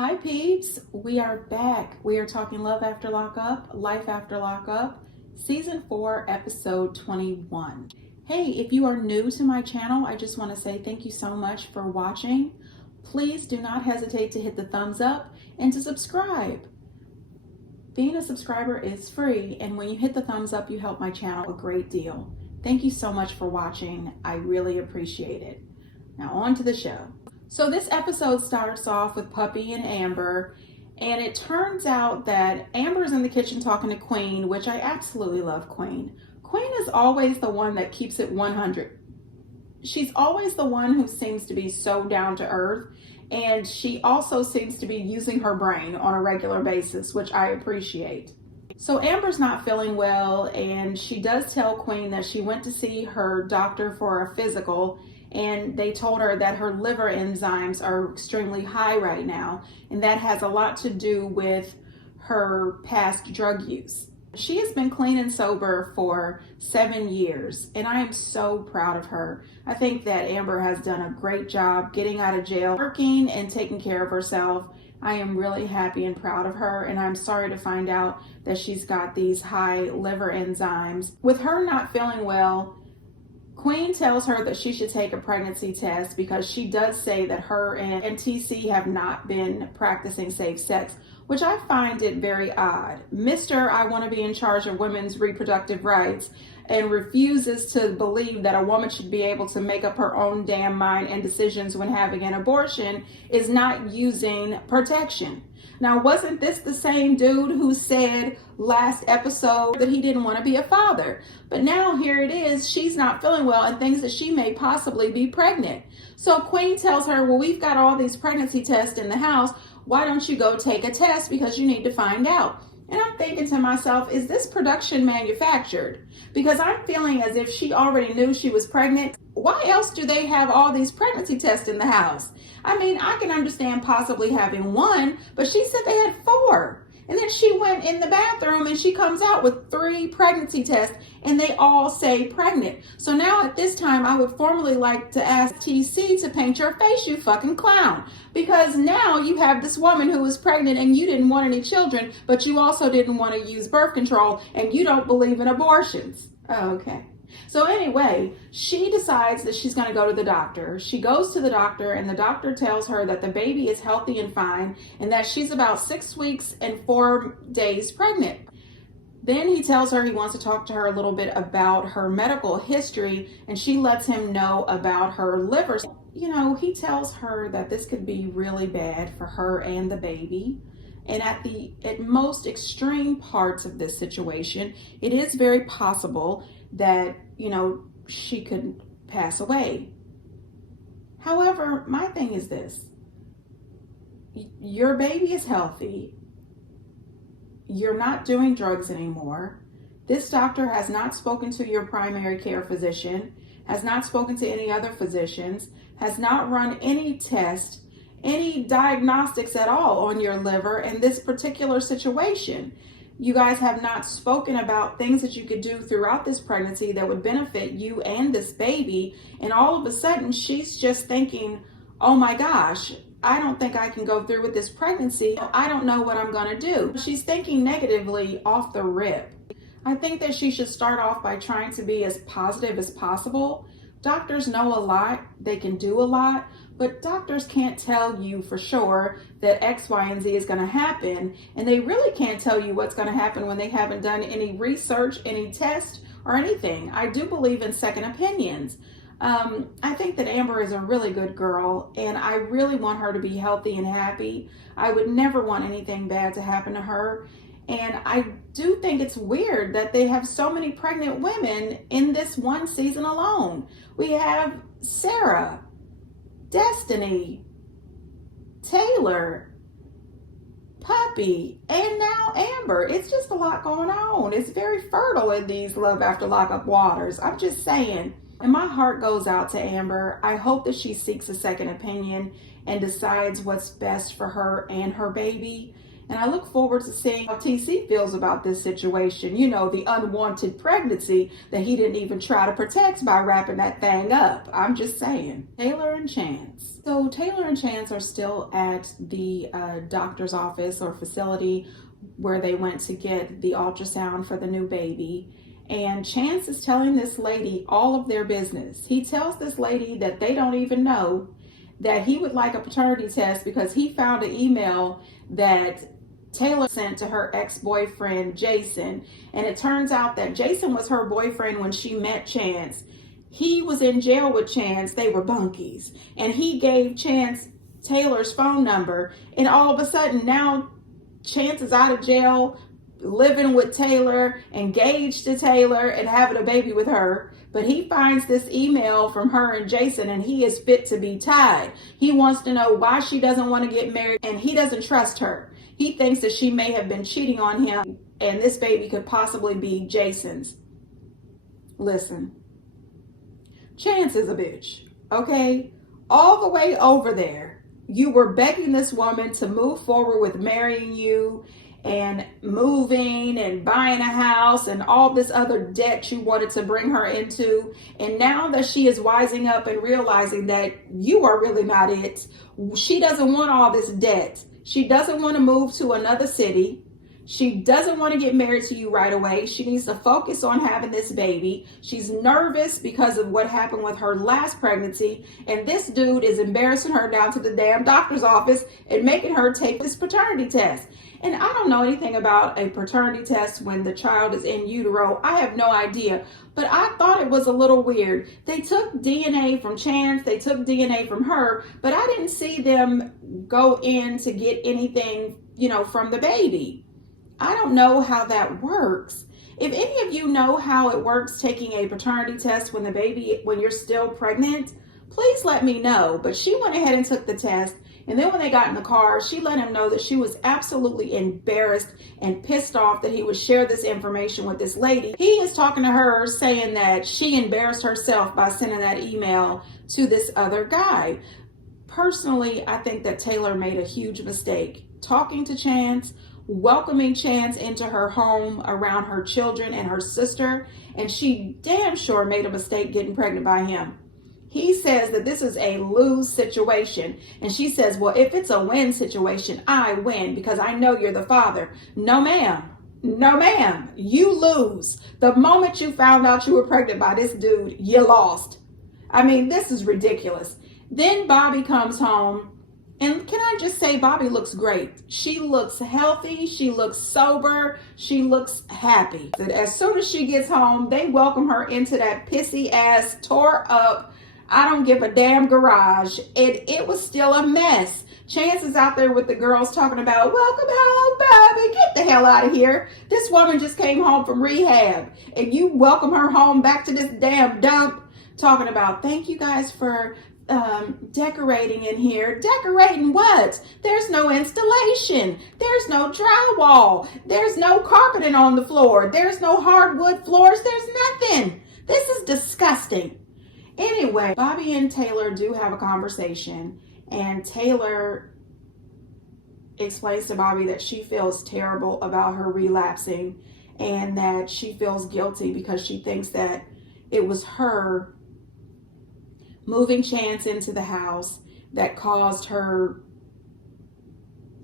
Hi peeps, we are back. We are talking Love After Lockup, Life After Lockup, Season 4, Episode 21. Hey, if you are new to my channel, I just want to say thank you so much for watching. Please do not hesitate to hit the thumbs up and to subscribe. Being a subscriber is free, and when you hit the thumbs up, you help my channel a great deal. Thank you so much for watching. I really appreciate it. Now on to the show. So this episode starts off with Puppy and Amber, and it turns out that Amber's in the kitchen talking to Queen, which I absolutely love Queen. Queen is always the one that keeps it 100. She's always the one who seems to be so down to earth, and she also seems to be using her brain on a regular basis, which I appreciate. So Amber's not feeling well, and she does tell Queen that she went to see her doctor for a physical, and they told her that her liver enzymes are extremely high right now, and that has a lot to do with her past drug use. She has been clean and sober for 7 years, and I am so proud of her. I think that Amber has done a great job getting out of jail, working and taking care of herself. I am really happy and proud of her, and I'm sorry to find out that she's got these high liver enzymes. With her not feeling well, Queen tells her that she should take a pregnancy test because she does say that her and TC have not been practicing safe sex, which I find it very odd. Mr. I want to be in charge of women's reproductive rights and refuses to believe that a woman should be able to make up her own damn mind and decisions when having an abortion is not using protection. Now, wasn't this the same dude who said last episode that he didn't want to be a father? But now here it is, she's not feeling well and thinks that she may possibly be pregnant. So Queen tells her, well, we've got all these pregnancy tests in the house. Why don't you go take a test because you need to find out? And I'm thinking to myself, is this production manufactured? Because I'm feeling as if she already knew she was pregnant. Why else do they have all these pregnancy tests in the house? I mean, I can understand possibly having one, but she said they had 4. And then she went in the bathroom and she comes out with 3 pregnancy tests and they all say pregnant. So now at this time, I would formally like to ask TC to paint your face, you fucking clown. Because now you have this woman who was pregnant and you didn't want any children, but you also didn't want to use birth control and you don't believe in abortions. Okay. So anyway, she decides that she's going to go to the doctor. She goes to the doctor and the doctor tells her that the baby is healthy and fine and that she's about 6 weeks and 4 days pregnant. Then he tells her he wants to talk to her a little bit about her medical history, and she lets him know about her liver. You know, he tells her that this could be really bad for her and the baby. And at most extreme parts of this situation, it is very possible that, you know, she could pass away. However, my thing is this. Your baby is healthy. You're not doing drugs anymore. This doctor has not spoken to your primary care physician, has not spoken to any other physicians, has not run any tests, any diagnostics at all on your liver in this particular situation. You guys have not spoken about things that you could do throughout this pregnancy that would benefit you and this baby. And all of a sudden, she's just thinking, oh my gosh, I don't think I can go through with this pregnancy. I don't know what I'm going to do. She's thinking negatively off the rip. I think that she should start off by trying to be as positive as possible. Doctors know a lot, they can do a lot, but doctors can't tell you for sure that X, Y, and Z is going to happen, and they really can't tell you what's going to happen when they haven't done any research, any test, or anything. I do believe in second opinions. I think that Amber is a really good girl, and I really want her to be healthy and happy. I would never want anything bad to happen to her. And I do think it's weird that they have so many pregnant women in this one season alone. We have Sarah, Destiny, Taylor, Puppy, and now Amber. It's just a lot going on. It's very fertile in these Love After Lockup waters. I'm just saying. And my heart goes out to Amber. I hope that she seeks a second opinion and decides what's best for her and her baby. And I look forward to seeing how TC feels about this situation. You know, the unwanted pregnancy that he didn't even try to protect by wrapping that thing up. I'm just saying. Taylor and Chance. So Taylor and Chance are still at the doctor's office or facility where they went to get the ultrasound for the new baby. And Chance is telling this lady all of their business. He tells this lady that they don't even know that he would like a paternity test because he found an email that Taylor sent to her ex-boyfriend Jason, and it turns out that Jason was her boyfriend when she met Chance. He was in jail with Chance. They were bunkies, and he gave Chance Taylor's phone number, and all of a sudden now Chance is out of jail, living with Taylor, engaged to Taylor, and having a baby with her. But he finds this email from her and Jason, and he is fit to be tied. He wants to know why she doesn't want to get married, and he doesn't trust her. He thinks that she may have been cheating on him, and this baby could possibly be Jason's. Listen, Chance is a bitch, okay? All the way over there, you were begging this woman to move forward with marrying you and moving and buying a house and all this other debt you wanted to bring her into. And now that she is wising up and realizing that you are really not it, she doesn't want all this debt. She doesn't want to move to another city. She doesn't want to get married to you right away. She needs to focus on having this baby. She's nervous because of what happened with her last pregnancy. And this dude is embarrassing her down to the damn doctor's office and making her take this paternity test. And I don't know anything about a paternity test when the child is in utero. I have no idea. But I thought it was a little weird. They took DNA from Chance. They took DNA from her. But I didn't see them go in to get anything, from the baby. I don't know how that works. If any of you know how it works taking a paternity test when you're still pregnant, please let me know. But she went ahead and took the test. And then when they got in the car, she let him know that she was absolutely embarrassed and pissed off that he would share this information with this lady. He is talking to her saying that she embarrassed herself by sending that email to this other guy. Personally, I think that Taylor made a huge mistake talking to Chance, welcoming Chance into her home around her children and her sister, and she damn sure made a mistake getting pregnant by him. He says that this is a lose situation, and she says, well, if it's a win situation, I win because I know you're the father. No, ma'am. No, ma'am. You lose. The moment you found out you were pregnant by this dude, you lost. I mean, this is ridiculous. Then Bobby comes home. And can I just say, Bobby looks great. She looks healthy. She looks sober. She looks happy. As soon as she gets home, they welcome her into that pissy ass, tore up, I don't give a damn garage. And it was still a mess. Chance is out there with the girls talking about, welcome home, Bobby. Get the hell out of here. This woman just came home from rehab. And you welcome her home back to this damn dump. Talking about, thank you guys for decorating in here. Decorating what? There's no installation. There's no drywall. There's no carpeting on the floor. There's no hardwood floors. There's nothing. This is disgusting. Anyway, Bobby and Taylor do have a conversation, and Taylor explains to Bobby that she feels terrible about her relapsing and that she feels guilty because she thinks that it was her moving Chance into the house that caused her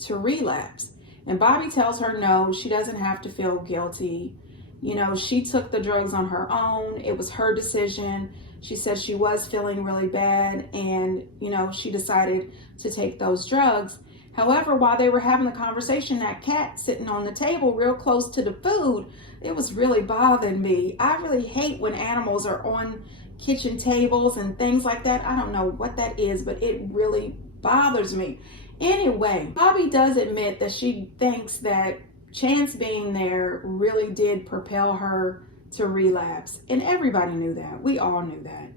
to relapse. And Bobby tells her no, she doesn't have to feel guilty. She took the drugs on her own. It was her decision. She said she was feeling really bad and, she decided to take those drugs. However, while they were having the conversation, that cat sitting on the table real close to the food, it was really bothering me. I really hate when animals are on kitchen tables and things like that. I don't know what that is, but it really bothers me. Anyway, Bobby does admit that she thinks that Chance being there really did propel her to relapse. And everybody knew that. We all knew that.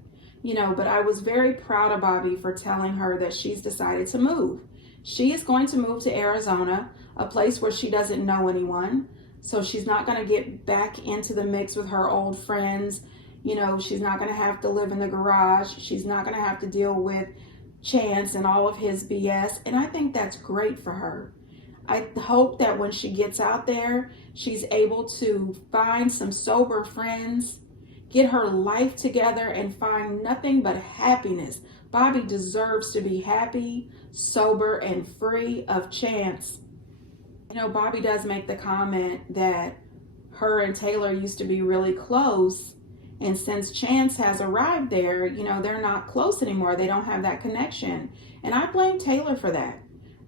But I was very proud of Bobby for telling her that she's decided to move. She is going to move to Arizona, a place where she doesn't know anyone. So she's not going to get back into the mix with her old friends. She's not going to have to live in the garage. She's not going to have to deal with Chance and all of his BS. And I think that's great for her. I hope that when she gets out there, she's able to find some sober friends, get her life together, and find nothing but happiness. Bobby deserves to be happy, sober, and free of Chance. You know, Bobby does make the comment that her and Taylor used to be really close. And since Chance has arrived there, you know, they're not close anymore. They don't have that connection. And I blame Taylor for that.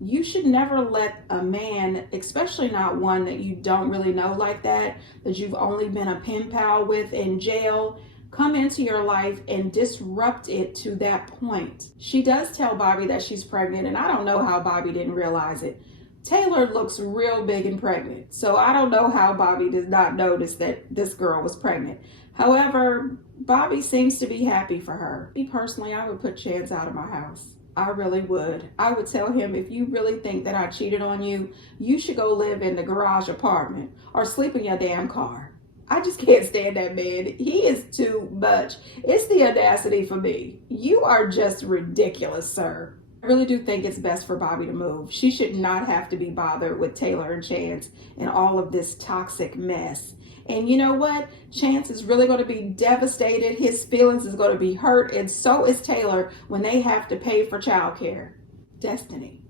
You should never let a man, especially not one that you don't really know like that you've only been a pen pal with in jail, come into your life and disrupt it to that point. She does tell Bobby that she's pregnant, and I don't know how Bobby didn't realize it. Taylor looks real big and pregnant, so I don't know how Bobby did not notice that this girl was pregnant. However, Bobby seems to be happy for her. Me personally, I would put Chance out of my house. I really would. I would tell him, if you really think that I cheated on you, you should go live in the garage apartment or sleep in your damn car. I just can't stand that man. He is too much. It's the audacity for me. You are just ridiculous, sir. I really do think it's best for Bobby to move. She should not have to be bothered with Taylor and Chance and all of this toxic mess. And you know what? Chance is really going to be devastated. His feelings is going to be hurt. And so is Taylor when they have to pay for childcare. Destiny.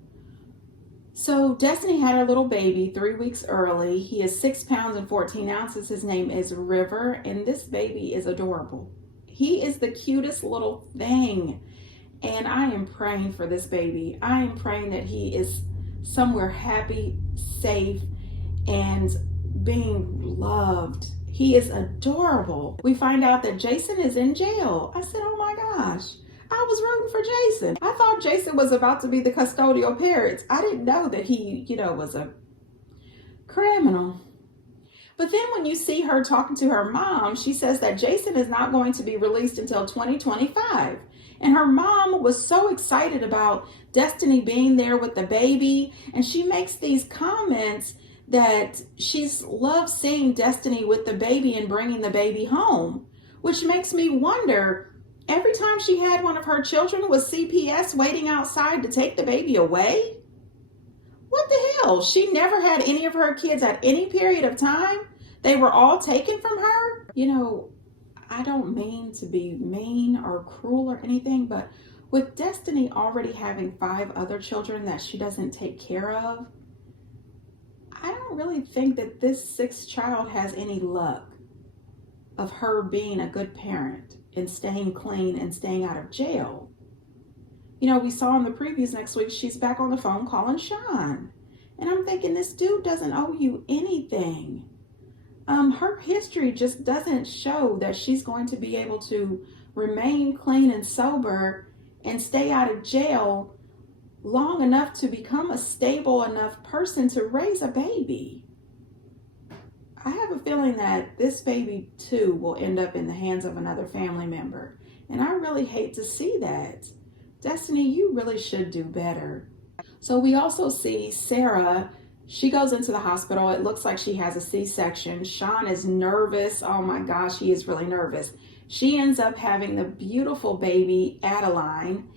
So Destiny had her little baby 3 weeks early. He is 6 pounds and 14 ounces. His name is River. And this baby is adorable. He is the cutest little thing. And I am praying for this baby. I am praying that he is somewhere happy, safe, and being loved. He is adorable. We find out that Jason is in jail. I said, oh my gosh, I was rooting for Jason. I thought Jason was about to be the custodial parents. I didn't know that he, was a criminal. But then when you see her talking to her mom, she says that Jason is not going to be released until 2025. And her mom was so excited about Destiny being there with the baby. And she makes these comments that she loves seeing Destiny with the baby and bringing the baby home, which makes me wonder, every time she had one of her children, was CPS waiting outside to take the baby away? What the hell? She never had any of her kids at any period of time? They were all taken from her? I don't mean to be mean or cruel or anything, but with Destiny already having 5 other children that she doesn't take care of, I don't really think that this 6th child has any luck of her being a good parent and staying clean and staying out of jail. We saw in the previews next week, she's back on the phone calling Sean. And I'm thinking, this dude doesn't owe you anything. Her history just doesn't show that she's going to be able to remain clean and sober and stay out of jail long enough to become a stable enough person to raise a baby. I have a feeling that this baby too will end up in the hands of another family member. And I really hate to see that. Destiny, you really should do better. So we also see Sarah. She goes into the hospital. It looks like she has a C-section. Sean is nervous. Oh my gosh, he is really nervous. She ends up having the beautiful baby, Adeline.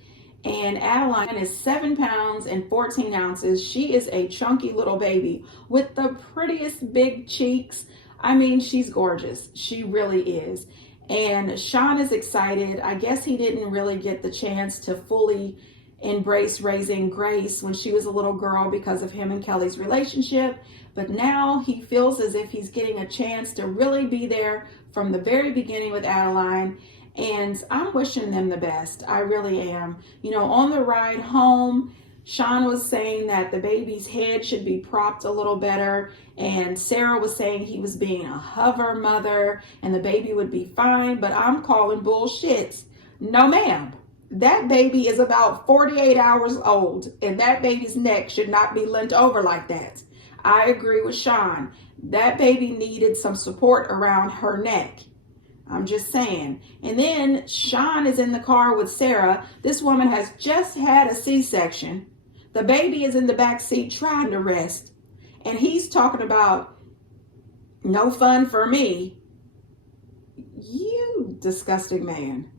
And Adeline is 7 pounds and 14 ounces. She is a chunky little baby with the prettiest big cheeks. I mean, she's gorgeous. She really is. And Sean is excited. I guess he didn't really get the chance to fully embrace raising Grace when she was a little girl because of him and Kelly's relationship. But now he feels as if he's getting a chance to really be there from the very beginning with Adeline. And I'm wishing them the best. I really am. On the ride home, Sean was saying that the baby's head should be propped a little better. And Sarah was saying he was being a hover mother and the baby would be fine. But I'm calling bullshit. No, ma'am. That baby is about 48 hours old and that baby's neck should not be leant over like that. I agree with Sean. That baby needed some support around her neck. I'm just saying. And then Sean is in the car with Sarah. This woman has just had a C-section. The baby is in the back seat trying to rest. And he's talking about no fun for me. You disgusting man.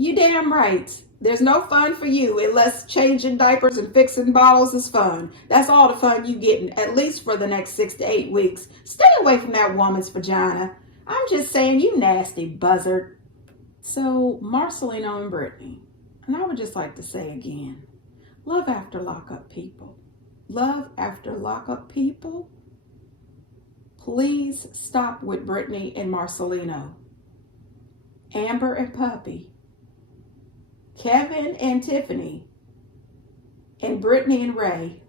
You damn right. There's no fun for you unless changing diapers and fixing bottles is fun. That's all the fun you getting, at least for the next 6 to 8 weeks. Stay away from that woman's vagina. I'm just saying, you nasty buzzard. So, Marcelino and Brittany, and I would just like to say again, love after lockup people. Love after lockup people. Please stop with Brittany and Marcelino. Amber and Puppy. Kevin and Tiffany. And Brittany and Ray.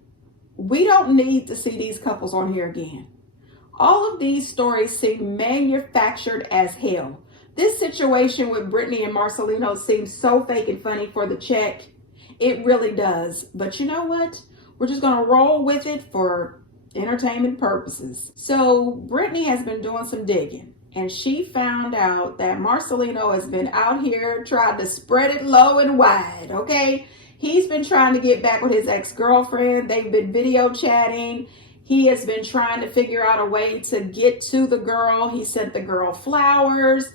We don't need to see these couples on here again. All of these stories seem manufactured as hell. This situation with Brittany and Marcelino seems so fake and funny for the check. It really does. But you know what? We're just going to roll with it for entertainment purposes. So Brittany has been doing some digging, and she found out that Marcelino has been out here trying to spread it low and wide, okay? He's been trying to get back with his ex-girlfriend. They've been video chatting. He has been trying to figure out a way to get to the girl. He sent the girl flowers.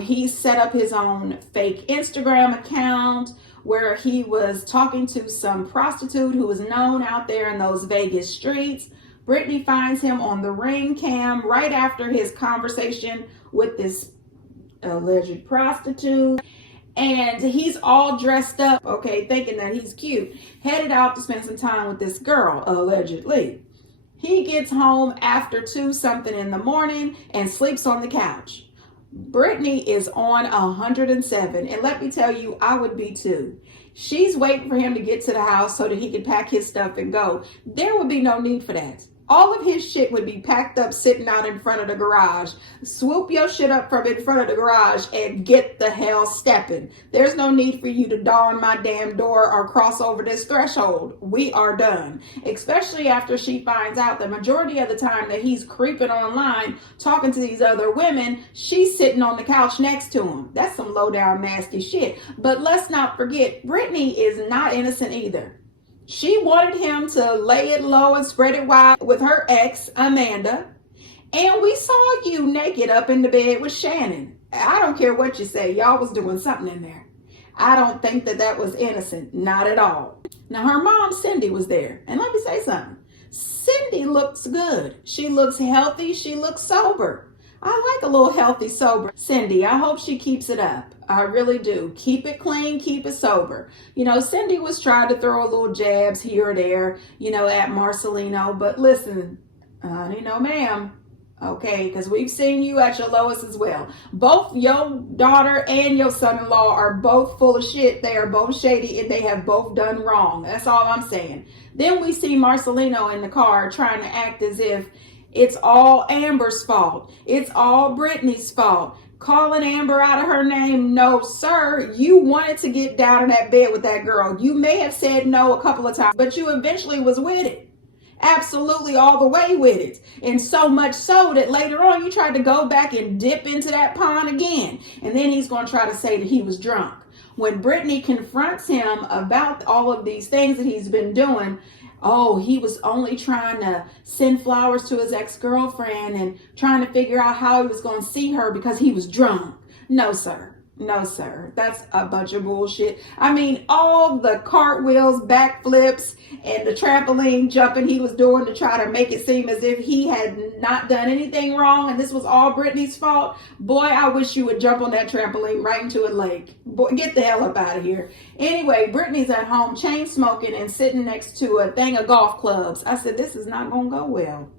He set up his own fake Instagram account where he was talking to some prostitute who was known out there in those Vegas streets. Brittany finds him on the Ring cam right after his conversation with this alleged prostitute. And he's all dressed up, okay, thinking that he's cute, headed out to spend some time with this girl, allegedly. He gets home after 2 something in the morning and sleeps on the couch. Brittany is on 107, and let me tell you, I would be too. She's waiting for him to get to the house so that he can pack his stuff and go. There would be no need for that. All of his shit would be packed up sitting out in front of the garage. Swoop your shit up from in front of the garage and get the hell stepping. There's no need for you to darn my damn door or cross over this threshold. We are done. Especially after she finds out the majority of the time that he's creeping online talking to these other women, she's sitting on the couch next to him. That's some low down nasty shit. But let's not forget, Brittany is not innocent either. She wanted him to lay it low and spread it wide with her ex, Amanda. And we saw you naked up in the bed with Shannon. I don't care what you say. Y'all was doing something in there. I don't think that that was innocent. Not at all. Now, her mom, Cindy, was there. And let me say something. Cindy looks good. She looks healthy. She looks sober. I like a little healthy, sober Cindy. I hope she keeps it up. I really do. Keep it clean, keep it sober. You know, Cindy was trying to throw a little jabs here or there, you know, at Marcelino. But listen, ma'am, okay, because we've seen you at your lowest as well. Both your daughter and your son-in-law are both full of shit. They are both shady and they have both done wrong. That's all I'm saying. Then we see Marcelino in the car trying to act as if it's all Amber's fault. It's all Brittany's fault. Calling Amber out of her name. No, sir. You wanted to get down in that bed with that girl. You may have said no a couple of times, but you eventually was with it. Absolutely all the way with it. And so much so that later on you tried to go back and dip into that pond again. And then he's going to try to say that he was drunk. When Brittany confronts him about all of these things that he's been doing, oh, he was only trying to send flowers to his ex-girlfriend and trying to figure out how he was going to see her because he was drunk. No, sir. No, sir. That's a bunch of bullshit. I mean, all the cartwheels, backflips, and the trampoline jumping he was doing to try to make it seem as if he had not done anything wrong and this was all Brittany's fault. Boy, I wish you would jump on that trampoline right into a lake. Boy, get the hell up out of here. Anyway, Brittany's at home chain smoking and sitting next to a thing of golf clubs. I said, this is not going to go well.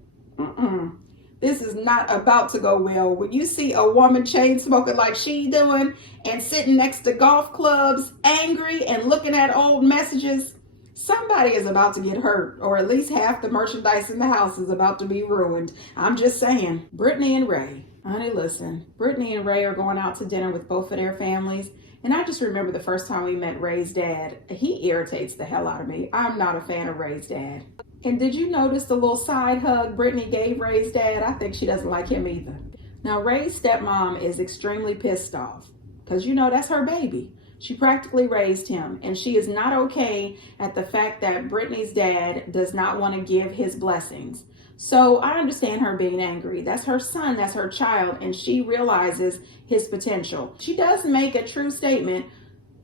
This is not about to go well. When you see a woman chain smoking like she doing and sitting next to golf clubs, angry and looking at old messages, somebody is about to get hurt, or at least half the merchandise in the house is about to be ruined. I'm just saying. Brittany and Ray. Honey, listen. Brittany and Ray are going out to dinner with both of their families. And I just remember the first time we met Ray's dad. He irritates the hell out of me. I'm not a fan of Ray's dad. And did you notice the little side hug Brittany gave Ray's dad? I think she doesn't like him either. Now, Ray's stepmom is extremely pissed off because, you know, that's her baby. She practically raised him, and she is not okay at the fact that Brittany's dad does not want to give his blessings. So I understand her being angry. That's her son, that's her child, and she realizes his potential. She does make a true statement.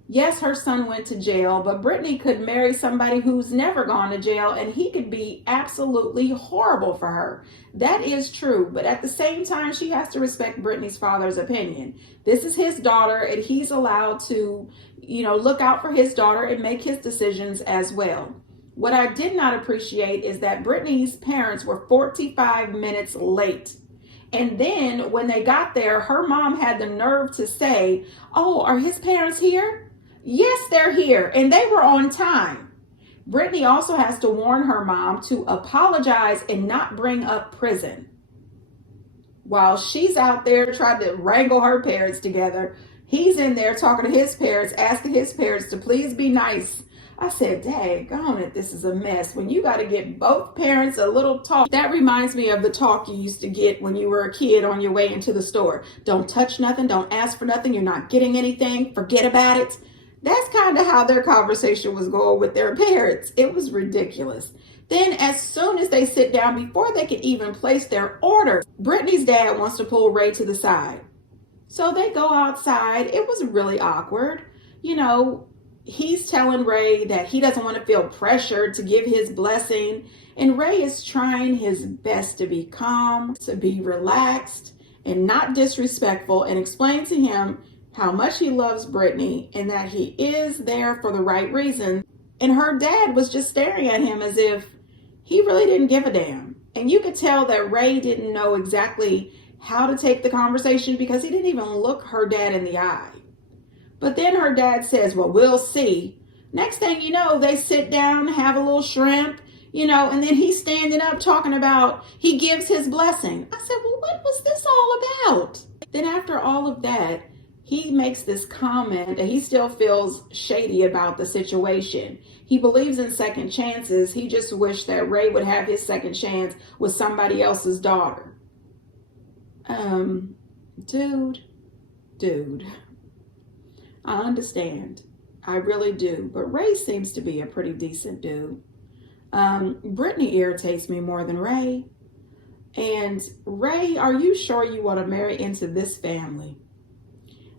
Yes, her son went to jail, but Brittany could marry somebody who's never gone to jail, and he could be absolutely horrible for her. That is true, but at the same time, she has to respect Brittany's father's opinion. This is his daughter, and he's allowed to, look out for his daughter and make his decisions as well. What I did not appreciate is that Brittany's parents were 45 minutes late. And then when they got there, her mom had the nerve to say, "Oh, are his parents here?" Yes, they're here, and they were on time. Brittany also has to warn her mom to apologize and not bring up prison. While she's out there trying to wrangle her parents together, he's in there talking to his parents, asking his parents to please be nice. I said, daggone it, this is a mess. When you got to get both parents a little talk. That reminds me of the talk you used to get when you were a kid on your way into the store. Don't touch nothing, don't ask for nothing, you're not getting anything, forget about it. That's kind of how their conversation was going with their parents. It was ridiculous. Then as soon as they sit down, before they can even place their order, Brittany's dad wants to pull Ray to the side. So they go outside. It was really awkward. He's telling Ray that he doesn't want to feel pressured to give his blessing. And Ray is trying his best to be calm, to be relaxed, and not disrespectful, and explain to him how much he loves Brittany and that he is there for the right reason. And her dad was just staring at him as if he really didn't give a damn. And you could tell that Ray didn't know exactly how to take the conversation because he didn't even look her dad in the eye. But then her dad says, "Well, we'll see." Next thing you know, they sit down, have a little shrimp, and then he's standing up talking about he gives his blessing. I said, well, what was this all about? Then after all of that, he makes this comment that he still feels shady about the situation. He believes in second chances. He just wished that Ray would have his second chance with somebody else's daughter. Dude. I understand. I really do. But Ray seems to be a pretty decent dude. Brittany irritates me more than Ray. And Ray, are you sure you want to marry into this family?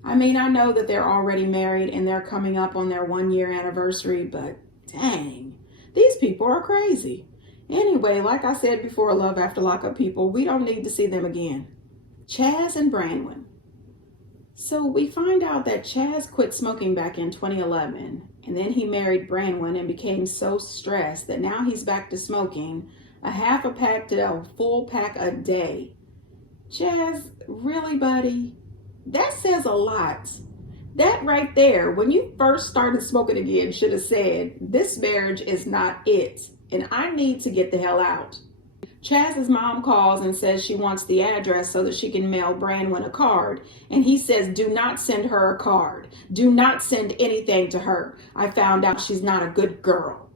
I mean, I know that they're already married and they're coming up on their 1-year anniversary, but dang, these people are crazy. Anyway, like I said before, Love After Lockup people, we don't need to see them again. Chaz and Brandon. So we find out that Chaz quit smoking back in 2011, and then he married Brandon and became so stressed that now he's back to smoking a half a pack to a full pack a day. Chaz, really, buddy? That says a lot. That right there, when you first started smoking again, should have said, this marriage is not it, and I need to get the hell out. Chaz's mom calls and says she wants the address so that she can mail Brandon a card. And he says, do not send her a card. Do not send anything to her. I found out she's not a good girl.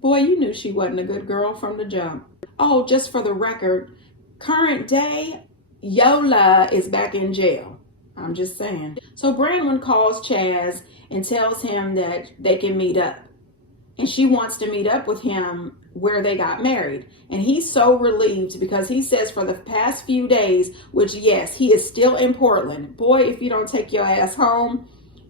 Boy, you knew she wasn't a good girl from the jump. Oh, just for the record, current day, Yola is back in jail. I'm just saying. So Brandon calls Chaz and tells him that they can meet up. And she wants to meet up with him where they got married. And he's so relieved because he says for the past few days, which yes, he is still in Portland. Boy, if you don't take your ass home,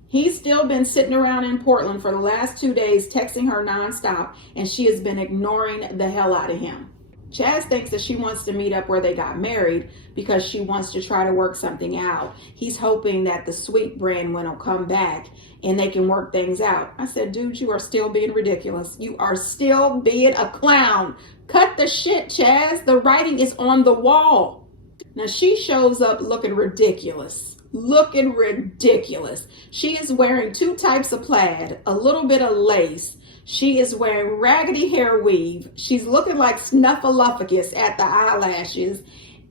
he's still been sitting around in Portland for the last 2 days, texting her nonstop, and she has been ignoring the hell out of him. Chaz thinks that she wants to meet up where they got married because she wants to try to work something out. He's hoping that the sweet Brandon will come back and they can work things out. I said, dude, you are still being ridiculous. You are still being a clown. Cut the shit, Chaz. The writing is on the wall. Now she shows up looking ridiculous. She is wearing 2 types of plaid, a little bit of lace. She is wearing raggedy hair weave. She's looking like Snuffleupagus at the eyelashes.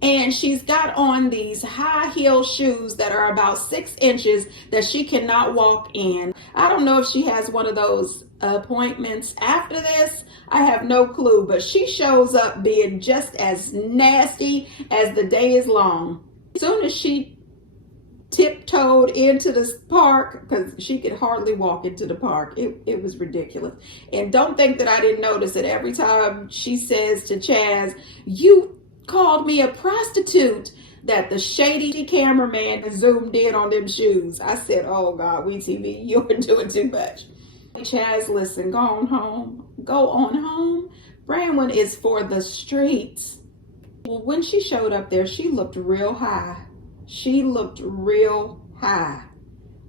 And she's got on these high heel shoes that are about 6 inches that she cannot walk in. I don't know if she has one of those appointments after this. I have no clue, but she shows up being just as nasty as the day is long. As soon as she tiptoed into the park because she could hardly walk into the park. It was ridiculous. And don't think that I didn't notice it. Every time she says to Chaz, "You called me a prostitute," that the shady cameraman zoomed in on them shoes. I said, "Oh God, WeTV, you're doing too much." Chaz, listen, go on home. Go on home. Brandon is for the streets. Well, when she showed up there, she looked real high. She looked real high.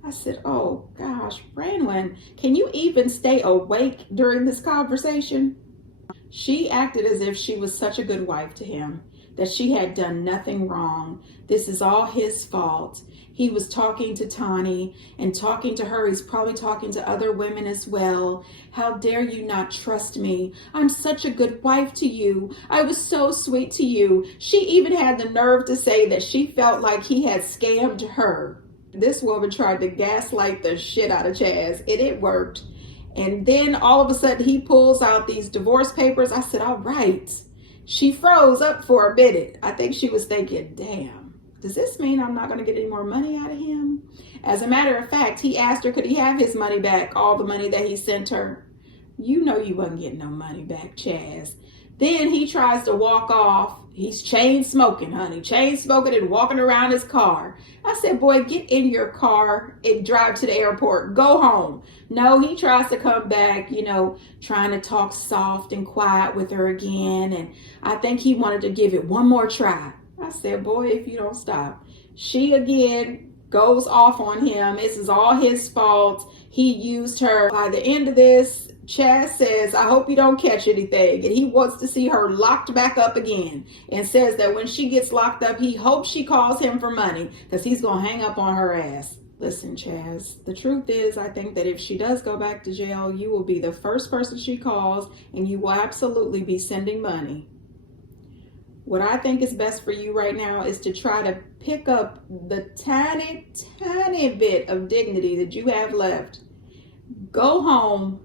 I said, "Oh gosh, Brandon, can you even stay awake during this conversation?" She acted as if she was such a good wife to him, that she had done nothing wrong. This is all his fault. He was talking to Tani and talking to her. He's probably talking to other women as well. How dare you not trust me? I'm such a good wife to you. I was so sweet to you. She even had the nerve to say that she felt like he had scammed her. This woman tried to gaslight the shit out of Chaz, and it worked. And then all of a sudden he pulls out these divorce papers. I said, all right. She froze up for a minute. I think she was thinking, damn, does this mean I'm not going to get any more money out of him? As a matter of fact, he asked her, could he have his money back, all the money that he sent her? You know you wasn't getting no money back, Chaz. Then he tries to walk off. He's chain smoking, honey. Chain smoking and walking around his car. I said, boy, get in your car and drive to the airport. Go home. No, he tries to come back, trying to talk soft and quiet with her again. And I think he wanted to give it one more try. I said, boy, if you don't stop. She again goes off on him. This is all his fault. He used her. By the end of this, Chaz says, I hope you don't catch anything. And he wants to see her locked back up again, and says that when she gets locked up, he hopes she calls him for money because he's going to hang up on her ass. Listen, Chaz, the truth is, I think that if she does go back to jail, you will be the first person she calls, and you will absolutely be sending money. What I think is best for you right now is to try to pick up the tiny, tiny bit of dignity that you have left. Go home.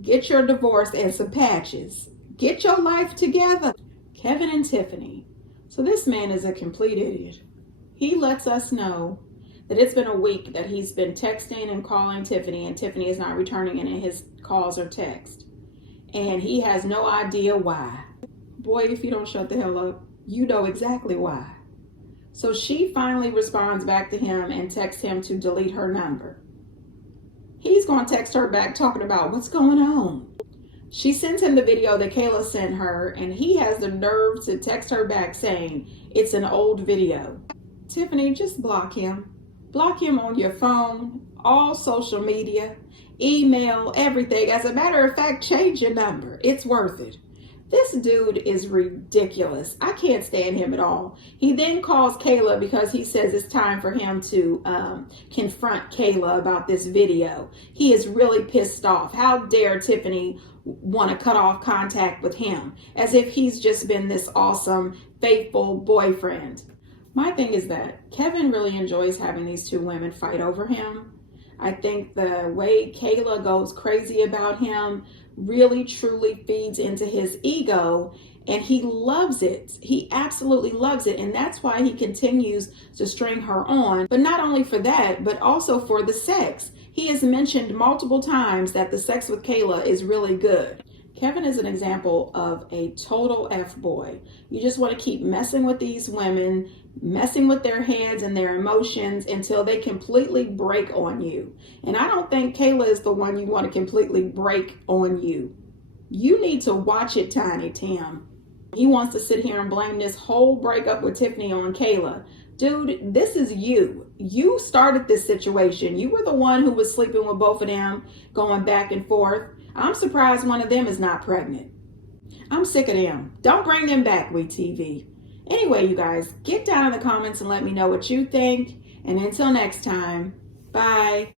Get your divorce and some patches. Get your life together. Kevin and Tiffany. So this man is a complete idiot. He lets us know that it's been a week that he's been texting and calling Tiffany, and Tiffany is not returning any of his calls or texts. And he has no idea why. Boy, if you don't shut the hell up, you know exactly why. So she finally responds back to him and texts him to delete her number. He's going to text her back talking about what's going on. She sends him the video that Kayla sent her, and he has the nerve to text her back saying it's an old video. Tiffany, just block him. Block him on your phone, all social media, email, everything. As a matter of fact, change your number. It's worth it. This dude is ridiculous. I can't stand him at all. He then calls Kayla because he says it's time for him to confront Kayla about this video. He is really pissed off. How dare Tiffany want to cut off contact with him, as if he's just been this awesome, faithful boyfriend. My thing is that Kevin really enjoys having these two women fight over him. I think the way Kayla goes crazy about him really truly feeds into his ego, and he loves it. He absolutely loves it, and that's why he continues to string her on. But not only for that, but also for the sex. He has mentioned multiple times that the sex with Kayla is really good. Kevin is an example of a total F-boy. You just want to keep messing with these women, messing with their heads and their emotions until they completely break on you. And I don't think Kayla is the one you want to completely break on you. You need to watch it, Tiny Tim. He wants to sit here and blame this whole breakup with Tiffany on Kayla. Dude, this is you. You started this situation. You were the one who was sleeping with both of them, going back and forth. I'm surprised one of them is not pregnant. I'm sick of them. Don't bring them back, WeTV. Anyway, you guys, get down in the comments and let me know what you think. And until next time, bye.